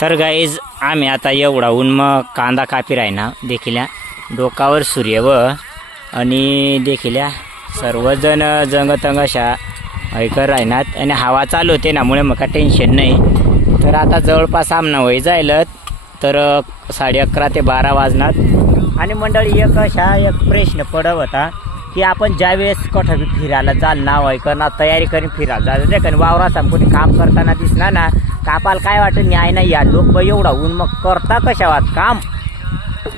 तर गाईज आम्ही आता एवढा ऊन मग कांदा कापी राहिना देखील डोकावर सूर्य व आणि देखील सर्वजण जंगतंग अशा ऐकर राहणार आणि हवा चालू होते ना मुळे मग काय टेन्शन नाही. तर आता जवळपास आमना वय जाईल तर 11:30 ते 12 वाजणार आणि मंडळी एक प्रश्न पडत होता की आपण ज्यावेळेस कुठं फिरायला जाल नाव ऐकणार तयारी करून फिरायला जायचं कारण वावरात कोणी काम करताना दिसणार ना कापाल काय वाटत न्याय नाही या लोक एवढा ऊन मग करता कशा वाट काम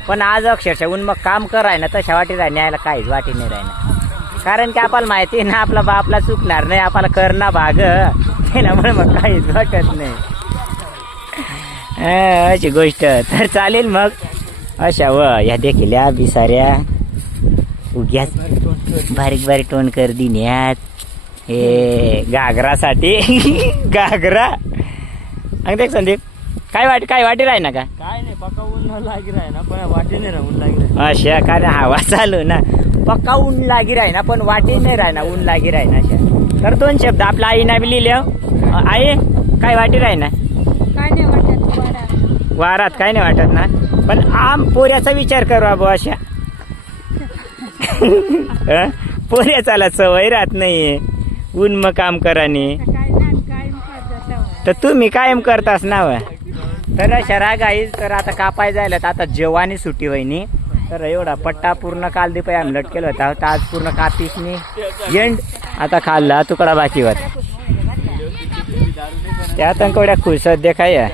पण आज अक्षरशः ऊन मग काम कराय ना तशा वाटी राह न्यायला काहीच वाटी नाही राहणार कारण की आपल्याला माहिती आहे ना आपला बापला चुकणार नाही आपल्याला करणं भाग त्यामुळे मग काहीच वाटत नाही अशी गोष्ट. तर चालेल मग अशा व ह्या देखील या बिसाऱ्या उग्याच बारीक बारीक टोन कर दिन्यात हे घागरासाठी घागरा अंग देख संदीप काय वाटी राही ना का काय नाही पक्का ऊन लागी राही ना पण वाटी नाही ऊन लागी राही अशा कारण हवा चालू ना पक्का ऊन लागी राही ना पण वाटी नाही राही ना ऊन लागी राही ना अशा. तर 2 शब्द आपल्या आईना बी लिहिले आई काय वाटी राही ना काय नाही वाटत वारात काय नाही वाटत ना पण आम पोऱ्याचा विचार करू बाबा अशा पोऱ्या चाला सवय राहत नाहीये ऊन मग काम करानी तर तुम्ही कायम करतास ना व. तर अशा राग आहे तर आता कापाय जायला तर आता जेवानी सुट्टी वहिनी तर एवढा पट्टा पूर्ण काल दिपाय आम्ही लटकेल होता तर आज पूर्ण कापीसनी एंड आता खाल्ला तुकडा बाकी होता त्यात अंकवड्या खुश देखाय